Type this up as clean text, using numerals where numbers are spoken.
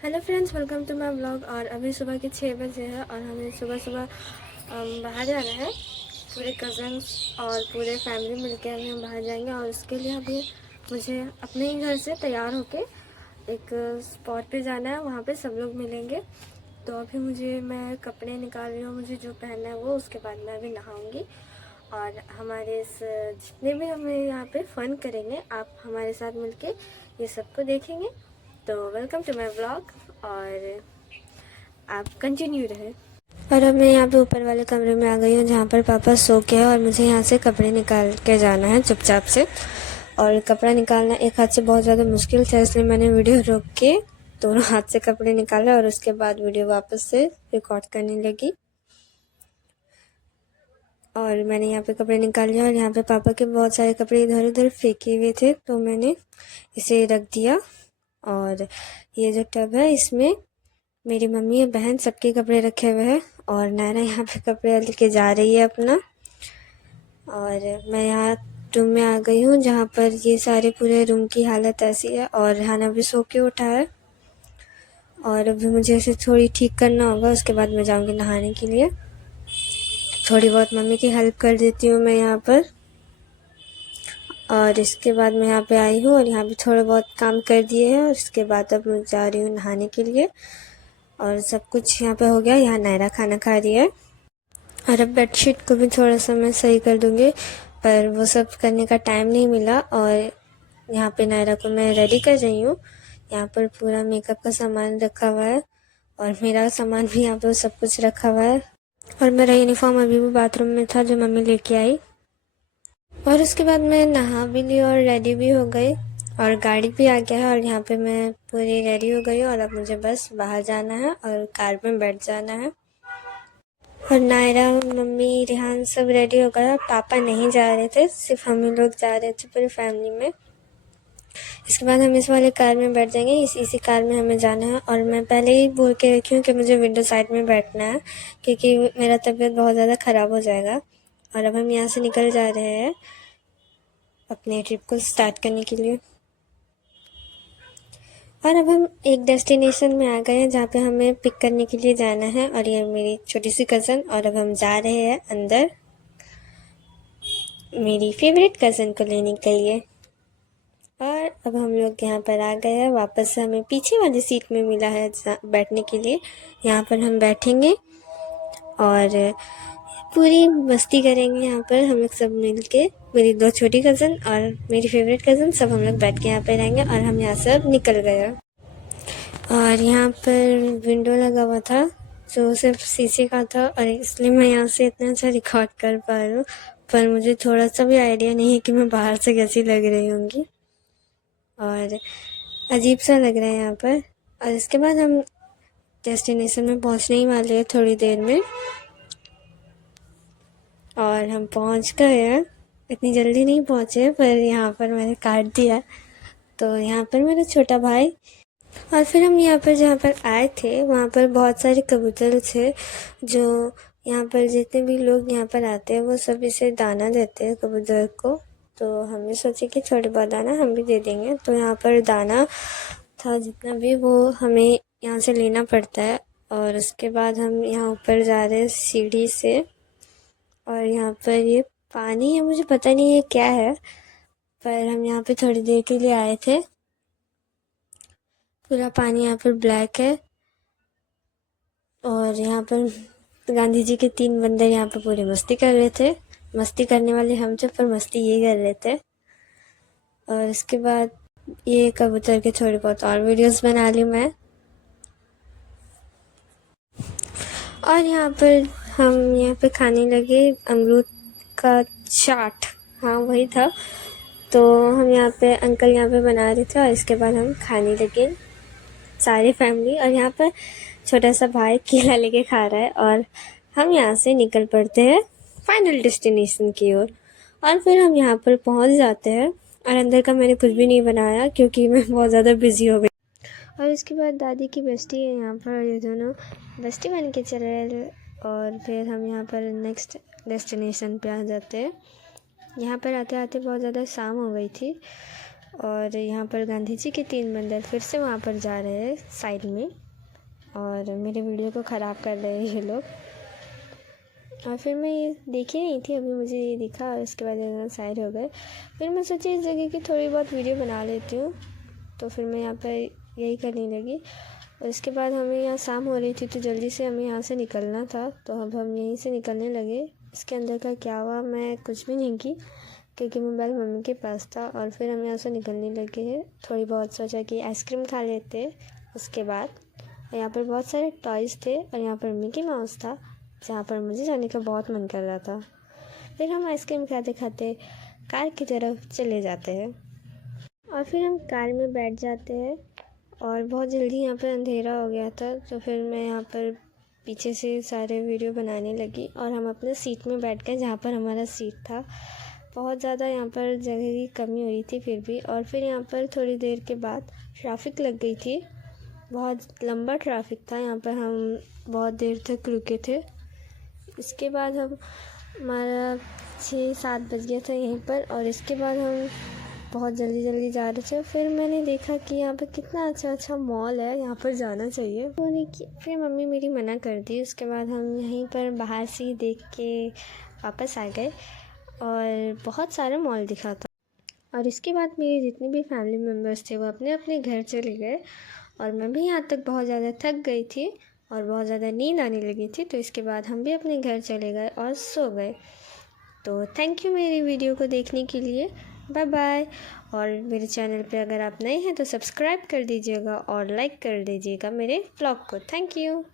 Hello friends, welcome to my blog. और अभी सुबह के 6 बजे है और हमें सुबह सुबह बाहर जाना है। पूरे कज़न्स और पूरे फैमिली मिलके अभी हम बाहर जाएंगे और उसके लिए अभी मुझे अपने ही घर से तैयार होके एक स्पॉट पे जाना है। वहाँ पे सब लोग मिलेंगे। तो अभी मैं कपड़े निकाल रही हूँ, मुझे जो पहनना है वो। उसके बाद मैं अभी नहाऊँगी और हमारे इस जितने भी हमें यहाँ पे फ़न करेंगे, आप हमारे साथ मिलके ये सबको देखेंगे। तो वेलकम टू माय ब्लॉग और आप कंटिन्यू रहे। और अब मैं यहाँ पे ऊपर वाले कमरे में आ गई हूँ जहाँ पर पापा सो के हैं और मुझे यहाँ से कपड़े निकाल के जाना है चुपचाप से। और कपड़ा निकालना एक हाथ से बहुत ज़्यादा मुश्किल था, इसलिए मैंने वीडियो रोक के दोनों हाथ से कपड़े निकाले और उसके बाद वीडियो वापस से रिकॉर्ड करने लगी। और मैंने यहाँ पे कपड़े निकाल लिया और यहाँ पे पापा के बहुत सारे कपड़े इधर उधर फेंके हुए थे, तो मैंने इसे रख दिया। और ये जो टब है इसमें मेरी मम्मी और बहन सबके कपड़े रखे हुए हैं और नायरा यहाँ पे कपड़े लेके जा रही है अपना। और मैं यहाँ रूम में आ गई हूँ जहाँ पर ये सारे पूरे रूम की हालत ऐसी है और रेहाना भी सो के उठा है। और अभी मुझे इसे थोड़ी ठीक करना होगा, उसके बाद मैं जाऊँगी नहाने के लिए। थोड़ी बहुत मम्मी की हेल्प कर देती हूँ मैं यहाँ पर। और इसके बाद मैं यहाँ पे आई हूँ और यहाँ पे थोड़े बहुत काम कर दिए हैं और इसके बाद अब मैं जा रही हूँ नहाने के लिए। और सब कुछ यहाँ पे हो गया। यहाँ नायरा खाना खा रही है और अब बेडशीट को भी थोड़ा सा मैं सही कर दूँगी, पर वो सब करने का टाइम नहीं मिला। और यहाँ पे नायरा को मैं रेडी कर रही हूँ। यहाँ पर पूरा मेकअप का सामान रखा हुआ है और मेरा सामान भी यहाँ पर सब कुछ रखा हुआ है। और मेरा यूनिफॉर्म अभी भी बाथरूम में था जो मम्मी लेके आई। और उसके बाद मैं नहा भी ली और रेडी भी हो गई और गाड़ी भी आ गया है और यहाँ पे मैं पूरी रेडी हो गई और अब मुझे बस बाहर जाना है और कार में बैठ जाना है। और नायरा, मम्मी, रेहान सब रेडी हो गया। पापा नहीं जा रहे थे, सिर्फ हम ही लोग जा रहे थे पूरी फैमिली में। इसके बाद हम इस वाले कार में बैठ जाएंगे, इसी कार में हमें जाना है। और मैं पहले ही बोल के रखी हूँ कि मुझे विंडो साइड में बैठना है क्योंकि मेरा तबीयत बहुत ज़्यादा ख़राब हो जाएगा। और अब हम यहाँ से निकल जा रहे हैं अपने ट्रिप को स्टार्ट करने के लिए। और अब हम एक डेस्टिनेशन में आ गए हैं जहाँ पे हमें पिक करने के लिए जाना है और ये मेरी छोटी सी कज़न। और अब हम जा रहे हैं अंदर मेरी फेवरेट कज़न को लेने के लिए। और अब हम लोग यहाँ पर आ गए हैं। वापस से हमें पीछे वाली सीट में मिला है बैठने के लिए। यहाँ पर हम बैठेंगे और पूरी मस्ती करेंगे। यहाँ पर हम लोग सब मिल के, मेरी 2 छोटी कज़न और मेरी फेवरेट कज़न, सब हम लोग बैठ के यहाँ पे रहेंगे। और हम यहाँ से अब निकल गए। और यहाँ पर विंडो लगा हुआ था जो सिर्फ शीशे का था और इसलिए मैं यहाँ से इतना अच्छा रिकॉर्ड कर पा रही हूँ, पर मुझे थोड़ा सा भी आइडिया नहीं है कि मैं बाहर से कैसी लग रही होंगी। और अजीब सा लग रहा है यहाँ पर। और इसके बाद हम डेस्टिनेशन में पहुँचने ही वाले हैं थोड़ी देर में। और हम पहुँच गए हैं। इतनी जल्दी नहीं पहुँचे, पर यहाँ पर मैंने काट दिया। तो यहाँ पर मेरा छोटा भाई। और फिर हम यहाँ पर जहाँ पर आए थे वहाँ पर बहुत सारे कबूतर थे जो यहाँ पर जितने भी लोग यहाँ पर आते हैं वो सब इसे दाना देते हैं कबूतर को। तो हमने सोचे कि थोड़ा बहुत दाना हम भी दे देंगे। तो यहाँ पर दाना था जितना भी वो हमें यहाँ से लेना पड़ता है। और उसके बाद हम यहाँ ऊपर जा रहे हैं सीढ़ी से। और यहाँ पर ये पानी है, मुझे पता नहीं ये क्या है, पर हम यहाँ पे थोड़ी देर के लिए आए थे। पूरा पानी यहाँ पर ब्लैक है। और यहाँ पर गांधी जी के 3 बंदर यहाँ पर पूरी मस्ती कर रहे थे। मस्ती करने वाले हम थे, पर मस्ती ये कर रहे थे। और इसके बाद ये कबूतर के थोड़ी बहुत और वीडियोस बना ली मैं। और यहाँ पर हम यहाँ पे खाने लगे अमरूद का चाट, हाँ वही था। तो हम यहाँ पे अंकल यहाँ पे बना रहे थे और इसके बाद हम खाने लगे सारी फैमिली। और यहाँ पर छोटा सा भाई केला लेके खा रहा है और हम यहाँ से निकल पड़ते हैं फाइनल डेस्टिनेशन की ओर। और फिर हम यहाँ पर पहुँच जाते हैं और अंदर का मैंने कुछ भी नहीं बनाया क्योंकि मैं बहुत ज़्यादा बिजी हो गई। और इसके बाद दादी की बेस्टी है यहाँ पर, ये दोनों बेस्टी बन के चले रहे। और फिर हम यहाँ पर नेक्स्ट डेस्टिनेशन पे आ जाते हैं। यहाँ पर आते आते बहुत ज़्यादा शाम हो गई थी और यहाँ पर गांधी जी के 3 बंदर फिर से वहाँ पर जा रहे हैं साइड में, और मेरे वीडियो को ख़राब कर रहे हैं ये लोग। और फिर मैं ये देखी नहीं थी, अभी मुझे ये दिखा और उसके बाद यहाँ साइड हो गए। फिर मैं सोची इस जगह की थोड़ी बहुत वीडियो बना लेती हूँ, तो फिर मैं यहाँ पर यही करने लगी। और इसके बाद हमें यहाँ शाम हो रही थी तो जल्दी से हमें यहाँ से निकलना था, तो अब हम यहीं से निकलने लगे। इसके अंदर का क्या हुआ मैं कुछ भी नहीं की, क्योंकि मोबाइल मम्मी के पास था। और फिर हम यहाँ से निकलने लगे हैं। थोड़ी बहुत सोचा कि आइसक्रीम खा लेते। उसके बाद यहाँ पर बहुत सारे टॉयज़ थे और यहाँ पर मिकी माउस था, जहाँ पर मुझे जाने का बहुत मन कर रहा था। फिर हम आइसक्रीम खाते खाते कार की तरफ चले जाते हैं, और फिर हम कार में बैठ जाते हैं। और बहुत जल्दी यहाँ पर अंधेरा हो गया था, तो फिर मैं यहाँ पर पीछे से सारे वीडियो बनाने लगी और हम अपने सीट में बैठ गए जहाँ पर हमारा सीट था। बहुत ज़्यादा यहाँ पर जगह की कमी हो रही थी फिर भी। और फिर यहाँ पर थोड़ी देर के बाद ट्रैफिक लग गई थी, बहुत लंबा ट्रैफिक था। यहाँ पर हम बहुत देर तक रुके थे। इसके बाद हमारा 6-7 बज गया था यहीं पर, और इसके बाद हम बहुत जल्दी जा रहे थे। फिर मैंने देखा कि यहाँ पर कितना अच्छा मॉल है, यहाँ पर जाना चाहिए। फिर मम्मी मेरी मना कर दी। उसके बाद हम यहीं पर बाहर से ही देख के वापस आ गए, और बहुत सारा मॉल दिखा था। और इसके बाद मेरे जितने भी फैमिली मेम्बर्स थे वो अपने अपने घर चले गए, और मैं भी यहाँ तक बहुत ज़्यादा थक गई थी और बहुत ज़्यादा नींद आने लगी थी। तो इसके बाद हम भी अपने घर चले गए और सो गए। तो थैंक यू मेरी वीडियो को देखने के लिए, बाय बाय। और मेरे चैनल पे अगर आप नए हैं तो सब्सक्राइब कर दीजिएगा और लाइक कर दीजिएगा मेरे व्लॉग को। Thank you.